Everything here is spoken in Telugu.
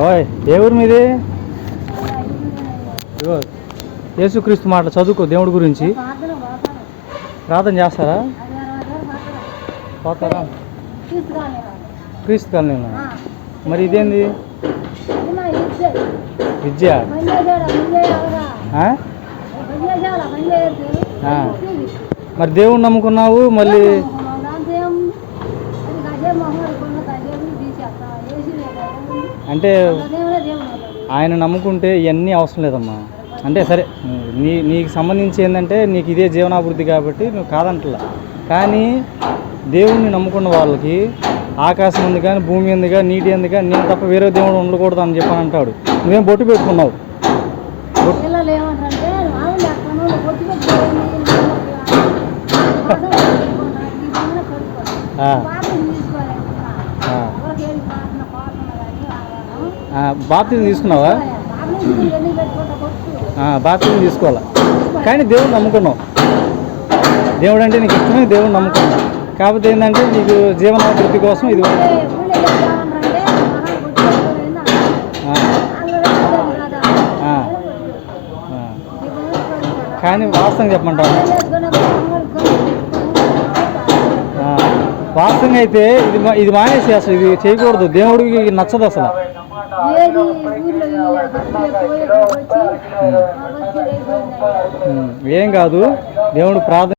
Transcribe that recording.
ఓయ్ ఏ ఊరు మీది? ఇగో యేసుక్రీస్తు మాట చదువుకో దేవుడి గురించి. ప్రార్థన చేస్తారా? పోతారా? క్రీస్తు కాలనీ మరి ఇదేంది? విద్య. మరి దేవుణ్ణి నమ్ముకున్నావు మళ్ళీ అంటే ఆయన నమ్ముకుంటే ఇవన్నీ అవసరం లేదమ్మా. అంటే సరే నీ నీకు సంబంధించి ఏంటంటే నీకు ఇదే జీవనాభివృద్ధి కాబట్టి నువ్వు కాదంటలా. కానీ దేవుణ్ణి నమ్ముకున్న వాళ్ళకి ఆకాశం ఉంది కానీ భూమి ఉంది కానీ నీటి ఉంది కానీ నేను తప్ప వేరే దేవుడు ఉండకూడదు అని చెప్పని అంటాడు. నువ్వేం బొట్టు పెట్టుకున్నావు? బాప్తిని తీసుకున్నావా? బాప్తిని తీసుకోవాలా? కానీ దేవుడు నమ్ముకున్నావు. దేవుడు అంటే నీకు ఇష్టమే దేవుడు నమ్ముకున్నావు. కాకపోతే ఏంటంటే నీకు జీవనాభివృద్ధి కోసం ఇది కానీ వాస్తవం మహా వాస్తవంగా అయితే ఇది ఇది మానేసి అసలు ఇది చేయకూడదు. దేవుడికి నచ్చదు అసలు. ఏం కాదు. దేవుడు ప్రార్థన